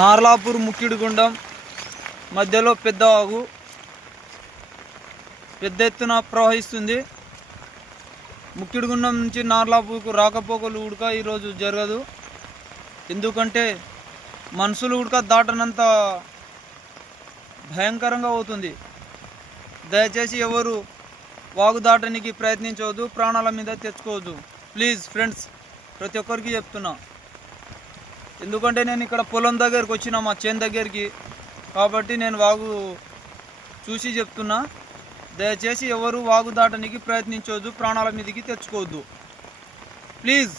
నార్లాపూర్ ముక్కిడిగుండం మధ్యలో పెద్ద వాగు పెద్ద ఎత్తున ప్రవహిస్తుంది. ముక్కిడిగుండం నుంచి నార్లాపూర్కు రాకపోకలు ఉడక ఈరోజు జరగదు. ఎందుకంటే మనుషులు ఉడక దాటనంత భయంకరంగా అవుతుంది. దయచేసి ఎవరు వాగు దాటడానికి ప్రయత్నించవద్దు, ప్రాణాల మీద తెచ్చుకోవద్దు. ప్లీజ్ ఫ్రెండ్స్, ప్రతి ఒక్కరికి చెప్తున్నా. ఎందుకంటే నేను ఇక్కడ పొలం దగ్గరికి వచ్చిన, మా చేను దగ్గరికి, కాబట్టి నేను వాగు చూసి చెప్తున్నా. దయచేసి ఎవరు వాగు దాటడానికి ప్రయత్నించవద్దు, ప్రాణాల మీదకి తెచ్చుకోవద్దు. ప్లీజ్.